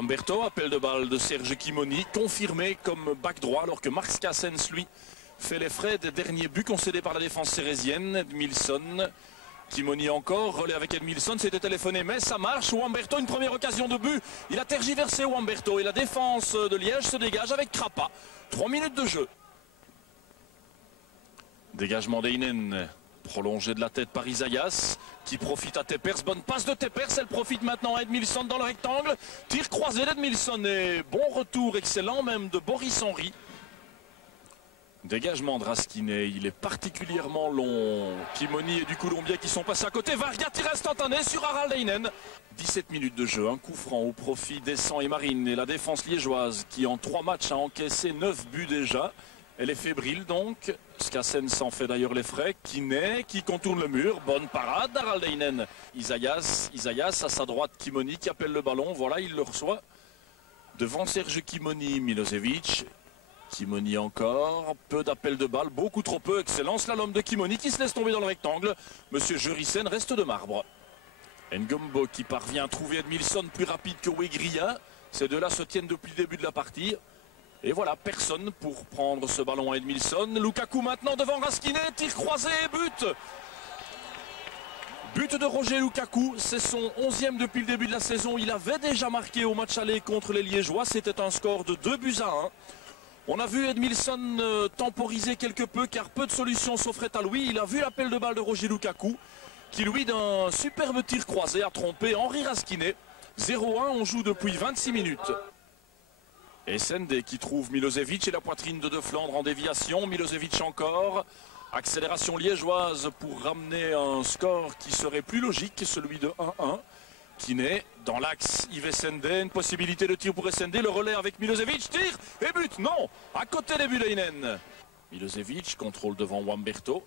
Wamberto, appel de balle de Serge Kimoni, confirmé comme back droit, alors que Marc Cassens, lui, fait les frais des derniers buts concédés par la défense cérésienne. Edmilson, Kimoni encore, relais avec Edmilson, c'était téléphoné, mais ça marche. Wamberto, une première occasion de but. Il a tergiversé Wamberto et la défense de Liège se dégage avec Krapa. 3 minutes de jeu. Dégagement d'Heinen, prolongé de la tête par Isaias, qui profite à Tepers. Bonne passe de Tepers, elle profite maintenant à Edmilson dans le rectangle. Tir croisé d'Edmilson et bon retour excellent même de Boris Henry. Dégagement de Raskinet, il est particulièrement long. Kimoni et du Colombien qui sont passés à côté. Varga, tir instantané sur Harald Heinen. 17 minutes de jeu, un coup franc au profit d'Essan et Marine. Et la défense liégeoise qui en 3 matchs a encaissé 9 buts déjà. Elle est fébrile donc. Skassen s'en fait d'ailleurs les frais. Kiné qui contourne le mur. Bonne parade d'Harald Heinen. Isaias à sa droite. Kimoni qui appelle le ballon. Voilà, il le reçoit. Devant Serge Kimoni, Milosevic. Kimoni encore. Peu d'appels de balle. Beaucoup trop peu. Excellent slalom de Kimoni qui se laisse tomber dans le rectangle. Monsieur Jurissen reste de marbre. Ngombo qui parvient à trouver Edmilson plus rapide que Wegria. Ces deux-là se tiennent depuis le début de la partie. Et voilà, personne pour prendre ce ballon à Edmilson. Lukaku maintenant devant Raskinet, tir croisé et but. But de Roger Lukaku, c'est son 11e depuis le début de la saison. Il avait déjà marqué au match aller contre les Liégeois. C'était un score de 2-1. On a vu Edmilson temporiser quelque peu car peu de solutions s'offraient à lui. Il a vu l'appel de balle de Roger Lukaku qui lui d'un superbe tir croisé a trompé Henri Raskinet. 0-1, on joue depuis 26 minutes. Et Sende qui trouve Milosevic et la poitrine de Flandre en déviation. Milosevic encore. Accélération liégeoise pour ramener un score qui serait plus logique, celui de 1-1. Kiné dans l'axe, Yves Sende, une possibilité de tir pour Sende. Le relais avec Milosevic, tir et but. Non, à côté des buts d'Heinen. Milosevic, contrôle devant Wamberto.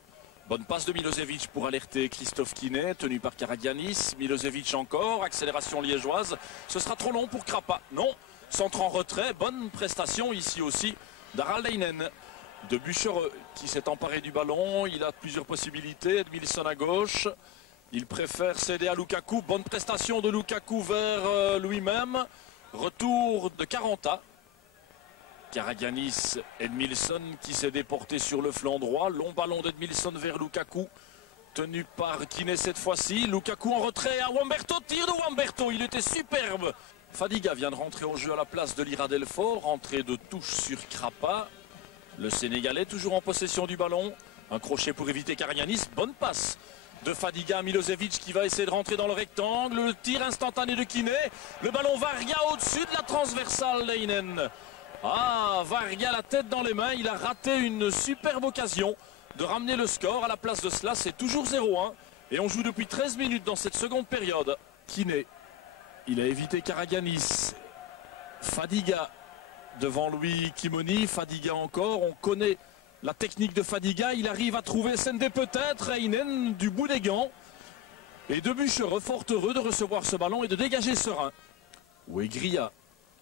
Bonne passe de Milosevic pour alerter Christophe Kiné, tenu par Karagianis. Milosevic encore, accélération liégeoise. Ce sera trop long pour Krapa. Non. Centre en retrait, bonne prestation ici aussi d'Harald Heinen. De Buchereux qui s'est emparé du ballon, il a plusieurs possibilités. Edmilson à gauche, il préfère céder à Lukaku. Bonne prestation de Lukaku vers lui-même. Retour de Caranta. Karagianis, Edmilson qui s'est déporté sur le flanc droit. Long ballon d'Edmilson vers Lukaku. Tenu par Kiné cette fois-ci. Lukaku en retrait à Wamberto. Tir de Wamberto, il était superbe. Fadiga vient de rentrer au jeu à la place de Lira Delfort. Entrée de touche sur Krapa. Le Sénégalais toujours en possession du ballon. Un crochet pour éviter Karagianis. Bonne passe de Fadiga à Milosevic qui va essayer de rentrer dans le rectangle. Le tir instantané de Kiné. Le ballon Varga au-dessus de la transversale d'Heinen. Ah, Varga la tête dans les mains. Il a raté une superbe occasion de ramener le score. À la place de cela, c'est toujours 0-1. Et on joue depuis 13 minutes dans cette seconde période. Kiné. Il a évité Karagianis. Fadiga devant lui, Kimoni. Fadiga encore. On connaît la technique de Fadiga. Il arrive à trouver Sende peut-être. Heinen du bout des gants. Et de Buchereux, fort heureux de recevoir ce ballon et de dégager serein. Wegria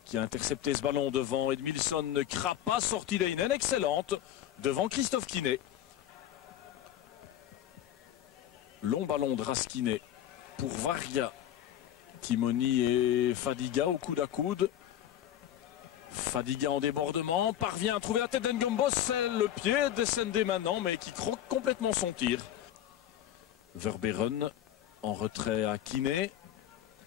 qui a intercepté ce ballon devant Edmilson. Krapa, sortie d'Heinen, excellente. Devant Christophe Kiné. Long ballon de Raskinet pour Varga. Kimoni et Fadiga au coude à coude. Fadiga en débordement, parvient à trouver la tête d'Ngombo, c'est le pied d'Sende maintenant, mais qui croque complètement son tir. Verberen en retrait à Kiné.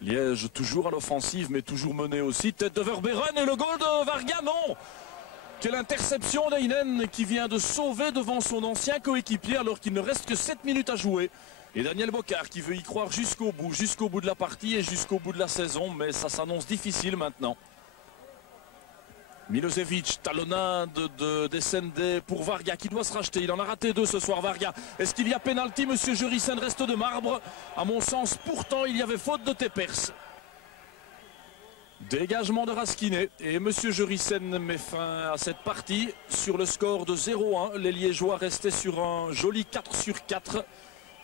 Liège toujours à l'offensive, mais toujours mené aussi. Tête de Verberen et le goal de Varga, non. Quelle interception d'Heinen qui vient de sauver devant son ancien coéquipier alors qu'il ne reste que 7 minutes à jouer. Et Daniel Bocard qui veut y croire jusqu'au bout de la partie et jusqu'au bout de la saison, mais ça s'annonce difficile maintenant. Milosevic, talonnade de Descende pour Varga qui doit se racheter. Il en a raté 2 ce soir, Varga. Est-ce qu'il y a pénalty? Monsieur Jurissen reste de marbre. À mon sens, pourtant, il y avait faute de Tepers. Dégagement de Raskinet. Et Monsieur Jurissen met fin à cette partie sur le score de 0-1. Les Liégeois restaient sur un joli 4/4.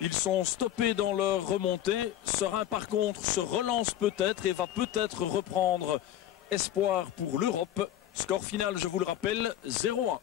Ils sont stoppés dans leur remontée. Serein par contre se relance peut-être et va peut-être reprendre espoir pour l'Europe. Score final, je vous le rappelle, 0-1.